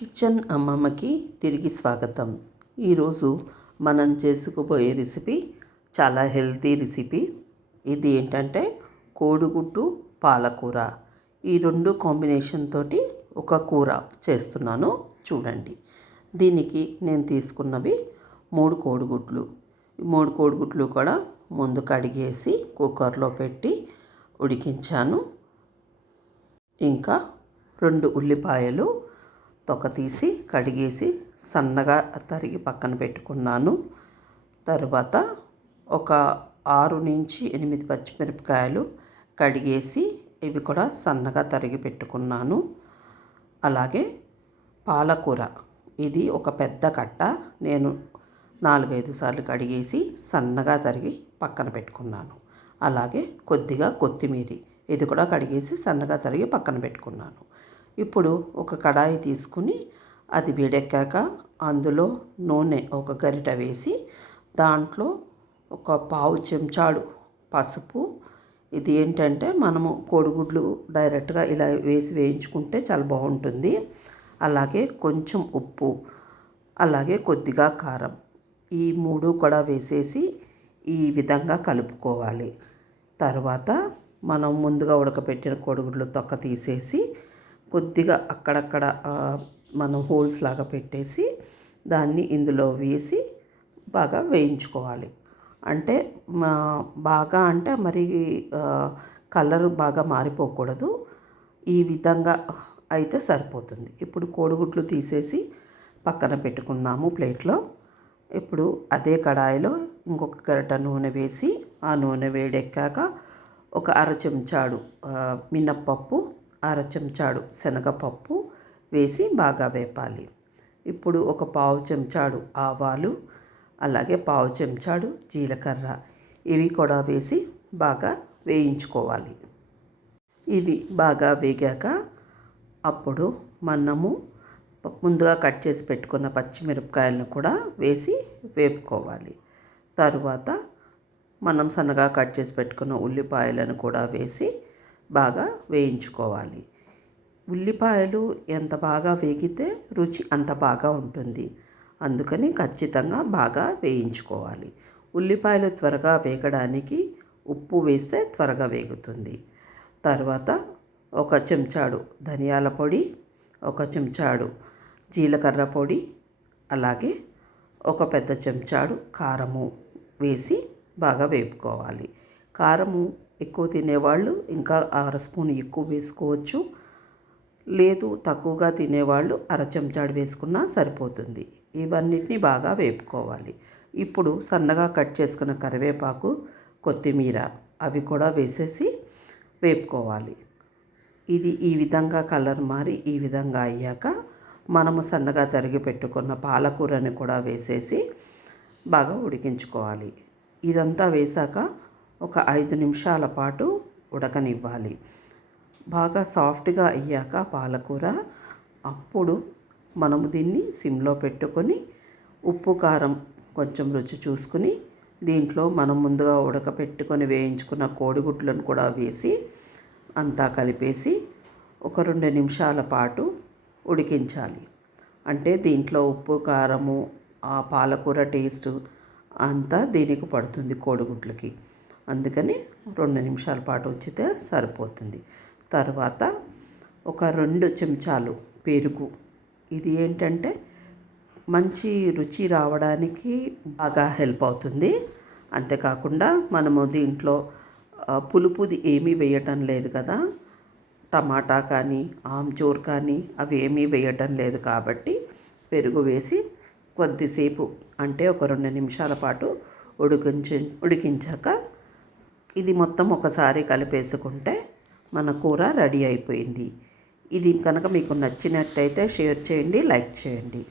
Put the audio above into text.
Kitchen అమ్మమ్మకి తిరిగి స్వాగతం. ఈరోజు మనం చేసుకోబోయే రెసిపీ చాలా హెల్తీ రెసిపీ. ఇది ఏంటంటే కోడిగుడ్డు పాలకూర. ఈ రెండు కాంబినేషన్ తోటి ఒక కూర చేస్తున్నాను, చూడండి. దీనికి నేను తీసుకున్నవి 3 కోడిగుడ్లు. 3 కోడిగుడ్లు కూడా ముందు కడిగేసి కుక్కర్లో పెట్టి ఉడికించాను. ఇంకా 2 ఉల్లిపాయలు తొక్క తీసి కడిగేసి సన్నగా తరిగి పక్కన పెట్టుకున్నాను. తర్వాత ఒక 6 నుంచి 8 పచ్చిమిరపకాయలు కడిగేసి ఇవి కూడా సన్నగా తరిగి పెట్టుకున్నాను. అలాగే పాలకూర, ఇది ఒక పెద్ద కట్ట, నేను 4-5 సార్లు కడిగేసి సన్నగా తరిగి పక్కన పెట్టుకున్నాను. అలాగే కొద్దిగా కొత్తిమీర, ఇది కూడా కడిగేసి సన్నగా తరిగి పక్కన పెట్టుకున్నాను. ఇప్పుడు ఒక కడాయి తీసుకుని అది వేడెక్కాక అందులో నూనె ఒక గరిట వేసి దాంట్లో ఒక పావు చెంచాడు పసుపు. ఇది ఏంటంటే మనము కోడిగుడ్లు డైరెక్ట్గా ఇలా వేసి వేయించుకుంటే చాలా బాగుంటుంది. అలాగే కొంచెం ఉప్పు, అలాగే కొద్దిగా కారం, ఈ 3 కూడా వేసేసి ఈ విధంగా కలుపుకోవాలి. తర్వాత మనం ముందుగా ఉడకపెట్టిన కోడిగుడ్లు తొక్క తీసేసి కొద్దిగా అక్కడక్కడ మనం హోల్స్ లాగా పెట్టేసి దాన్ని ఇందులో వేసి బాగా వేయించుకోవాలి. అంటే బాగా అంటే మరి కలర్ బాగా మారిపోకూడదు, ఈ విధంగా అయితే సరిపోతుంది. ఇప్పుడు కోడిగుడ్లు తీసేసి పక్కన పెట్టుకున్నాము ప్లేట్లో. ఇప్పుడు అదే కడాయిలో ఇంకొక గరిట నూనె వేసి ఆ నూనె వేడెక్కాక ఒక 1/2 చెంచాడు మినప్పప్పు, 1/2 చెంచాడు శనగపప్పు వేసి బాగా వేపాలి. ఇప్పుడు ఒక పావు చెంచాడు ఆవాలు, అలాగే పావు చెంచాడు జీలకర్ర, ఇవి కూడా వేసి బాగా వేయించుకోవాలి. ఇవి బాగా వేగాక అప్పుడు మనము ముందుగా కట్ చేసి పెట్టుకున్న పచ్చిమిరపకాయలను కూడా వేసి వేపుకోవాలి. తరువాత మనం సన్నగా కట్ చేసి పెట్టుకున్న ఉల్లిపాయలను కూడా వేసి బాగా వేయించుకోవాలి. ఉల్లిపాయలు ఎంత బాగా వేగితే రుచి అంత బాగా ఉంటుంది, అందుకని ఖచ్చితంగా బాగా వేయించుకోవాలి. ఉల్లిపాయలు త్వరగా వేగడానికి ఉప్పు వేస్తే త్వరగా వేగుతుంది. తర్వాత ఒక చెంచాడు ధనియాల పొడి, ఒక చెంచాడు జీలకర్ర పొడి, అలాగే ఒక పెద్ద చెంచాడు కారము వేసి బాగా వేపుకోవాలి. కారము ఎక్కువ తినేవాళ్ళు ఇంకా 1/2 స్పూన్ ఎక్కువ వేసుకోవచ్చు, లేదు తక్కువగా తినేవాళ్ళు 1/2 చెంచాడు వేసుకున్నా సరిపోతుంది. ఇవన్నిటిని బాగా వేపుకోవాలి. ఇప్పుడు సన్నగా కట్ చేసుకున్న కరివేపాకు, కొత్తిమీర అవి కూడా వేసేసి వేపుకోవాలి. ఇది ఈ విధంగా కలర్ మారి ఈ విధంగా అయ్యాక మనము సన్నగా తరిగి పెట్టుకున్న పాలకూరని కూడా వేసేసి బాగా ఉడికించుకోవాలి. ఇదంతా వేసాక ఒక 5 నిమిషాల పాటు ఉడకనివ్వాలి. బాగా సాఫ్ట్గా అయ్యాక పాలకూర, అప్పుడు మనము దీన్ని సిమ్లో పెట్టుకొని ఉప్పు కారం కొంచెం రుచి చూసుకుని దీంట్లో మనం ముందుగా ఉడకపెట్టుకొని వేయించుకున్న కోడిగుడ్లను కూడా వేసి అంతా కలిపేసి ఒక 2 నిమిషాల పాటు ఉడికించాలి. అంటే దీంట్లో ఉప్పు కారము ఆ పాలకూర టేస్ట్ అంతా దీనికి పడుతుంది కోడిగుడ్లకి, అందుకని 2 నిమిషాల పాటు ఉంచితే సరిపోతుంది. తర్వాత ఒక 2 చెంచాలు పెరుగు, ఇది ఏంటంటే మంచి రుచి రావడానికి బాగా హెల్ప్ అవుతుంది. అంతేకాకుండా మనము దీంట్లో పులుపుది ఏమీ వేయటం లేదు కదా, టమాటా కానీ ఆమ్చూర్ కానీ అవి ఏమీ వేయటం లేదు కాబట్టి పెరుగు వేసి కొద్దిసేపు అంటే ఒక 2 నిమిషాల పాటు ఉడికించాక ఇది మొత్తం ఒకసారి కలిపేసుకుంటే మన కూర రెడీ అయిపోయింది. ఇది కనుక మీకు నచ్చినట్టయితే షేర్ చేయండి, లైక్ చేయండి.